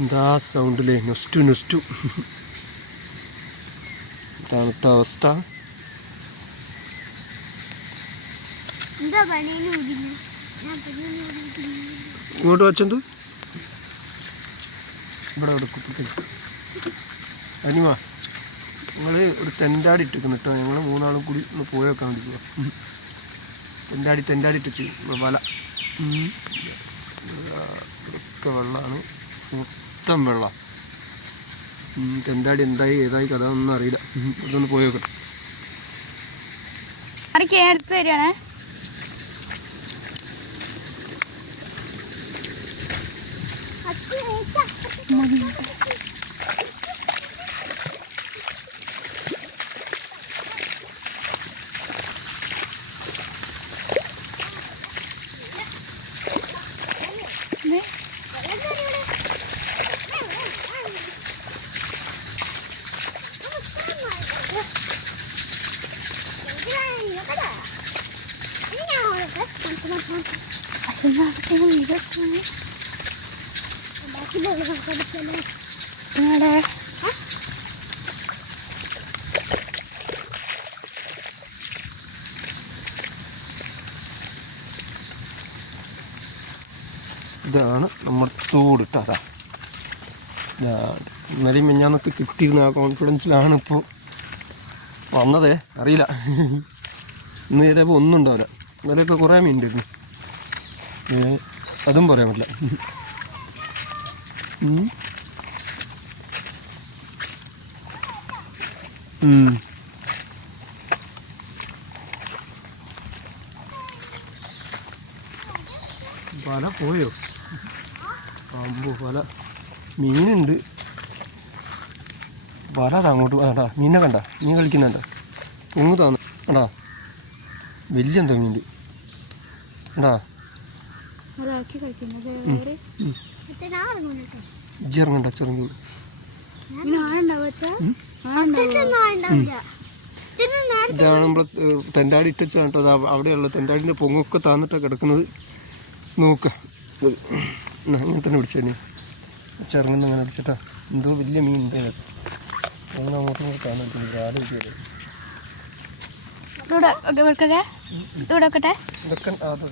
എന്താ സൗണ്ടില്ലേ, നുസ്റ്റു നുസ്റ്റു. ഇതാണ് കേട്ടോ അവസ്ഥ. ഇങ്ങോട്ട് വെച്ചെന്തു ഇവിടെ കുട്ടി അനിമ നിങ്ങൾ ഒരു തെണ്ടാടി ഇട്ടിരിക്കുന്നു കേട്ടോ. ഞങ്ങൾ മൂന്നാളും കൂടി ഒന്ന് പോയി വെക്കാൻ വേണ്ടി പോവാം. തെണ്ടാടി ഇട്ടിച്ച് വല ഇവിടെയൊക്കെ വെള്ളമാണ്, മൊത്തം വെള്ളം. തെണ്ടാടി എന്തായി ഏതായി കഥ ഒന്നും അറിയില്ല. ഇതൊന്ന് പോയി വെക്കാം. അടുത്ത് തരികയാണേ. ഇതാണ് നമ്മൾ തോടിട്ട്. അതാ ഇന്നലെയും മിഞ്ഞാന്നൊക്കെ കിട്ടിയിരുന്ന ആ കോൺഫിഡൻസിലാണ് ഇപ്പോൾ വന്നതേ. അറിയില്ല, ഇന്ന് ചെയ്തപ്പോൾ ഒന്നും ഉണ്ടാവില്ല. ഇന്നലെയൊക്കെ കുറേ മീനുണ്ടായിരുന്നു, അതും പറയാൻ പറ്റില്ല. വല പോയോ? അമ്പോ വല, മീനുണ്ട്. വല അങ്ങോട്ട് വേണ്ടാ. മീനെ കണ്ട, മീൻ കളിക്കുന്നുണ്ട, പൊങ്ങ് താന്ന് കണ്ടാ, വലിയ എന്തോ മീനുണ്ട് കണ്ടാ. ഇറങ്ങണ്ട, ചെറുങ്ങി ഇതാണ് നമ്മൾ തെണ്ടാടി ഇട്ടാണ് കേട്ടോ. അവിടെയുള്ള തെണ്ടാടിൻ്റെ പൊങ്ങൊക്കെ താന്നിട്ടാണ് കിടക്കുന്നത്. നോക്ക അങ്ങനെ തന്നെ പിടിച്ചേ, ചെറുങ്ങനെ അങ്ങനെ പിടിച്ചിട്ടാ. എന്തോ വലിയ മീൻ അങ്ങനെ അങ്ങോട്ടും ഇങ്ങോട്ട് താന്നിട്ടുണ്ട്. ആലോചിക്കട്ടെ ഇതൊക്കെ അത്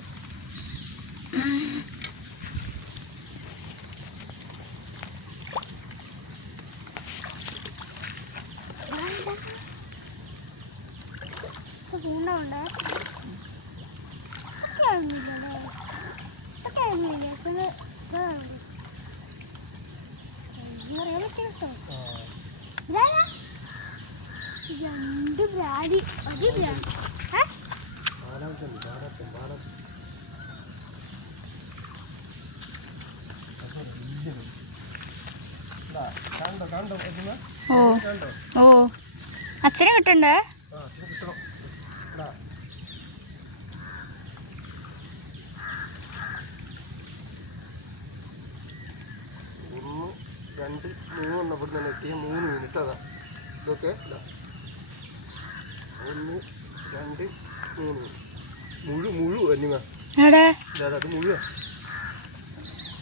ഓ അച്ഛനെ കിട്ടണ്ടേ? ഒന്ന് രണ്ട് മൂന്നെണ്ണം ഇവിടെ നിന്ന് എത്തിയ 3 മിനിറ്റ്. അതാ ഇതൊക്കെ 1 2 3 മുഴു അനിമ അത് മുഴുവ.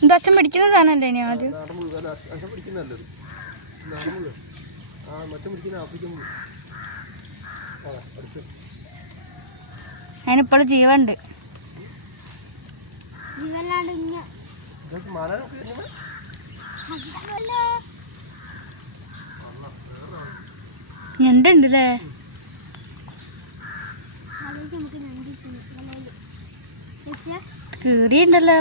എന്താ അച്ഛൻ പിടിക്കുന്ന സാധനമല്ലേ ഇനി ആദ്യം? നാടൻ മുഴുവൻ അച്ഛൻ പിടിക്കുന്നല്ലത്. നാടൻ മുഴുവൻ മറ്റേ പിടിക്കുന്ന ആഫ്രിക്കൻ മുഴുവൻ. അതാ അടുത്ത് അതിനിപ്പോൾ ജീവനുണ്ട്. ഞണ്ടുണ്ടല്ലേ? കീറിയുണ്ടല്ലോ.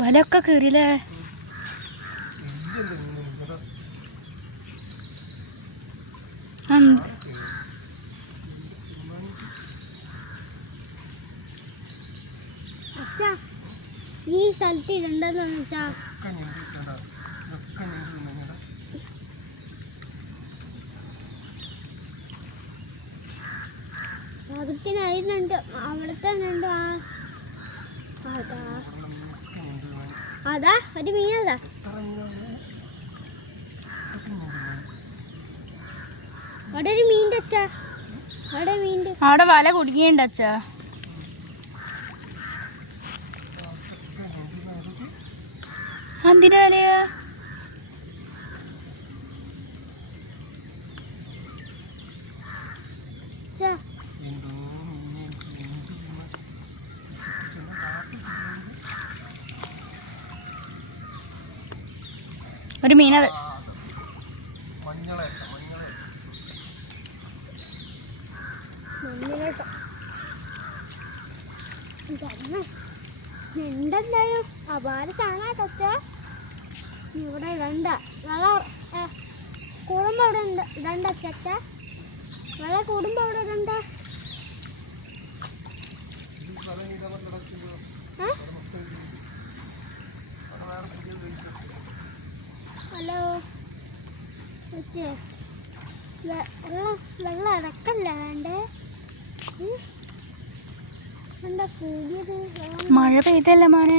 വലൊക്കെ കീറിയില്ലേ? ഈ സ്ഥലത്ത് ഇടണ്ടെന്ന് വെച്ചാ അകത്തിനായിരുന്നുണ്ട്. അവിടുത്തെ ഉണ്ട്. അതാ ഒരു മീനതാ. അവിടെ ഒരു മീൻ്റെ അച്ഛ, അവിടെ മീൻ്റെ. അവിടെ വല കുടുങ്ങിയുണ്ട് അച്ഛാ. എന്തിനാ വലയാ? അച്ഛാ ഒരു മീനത്. മണ്ണിലോട്ടോ എന്തായാലും അപാര സാധനമായിട്ട് അച്ഛാ. ഇവിടെ ഇടണ്ട, വെള്ളം കൂടുമ്പോ അവിടെ ഇടണ്ട അച്ഛ. വെള്ളം കൂടുമ്പോ അവിടെ ഇടണ്ട. ഹലോ അച്ഛേ, വെള്ളം ഇറക്കല്ല വേണ്ടേ? എന്താ കൂടിയത്? മഴ പെയ്തല്ലേ മോനെ.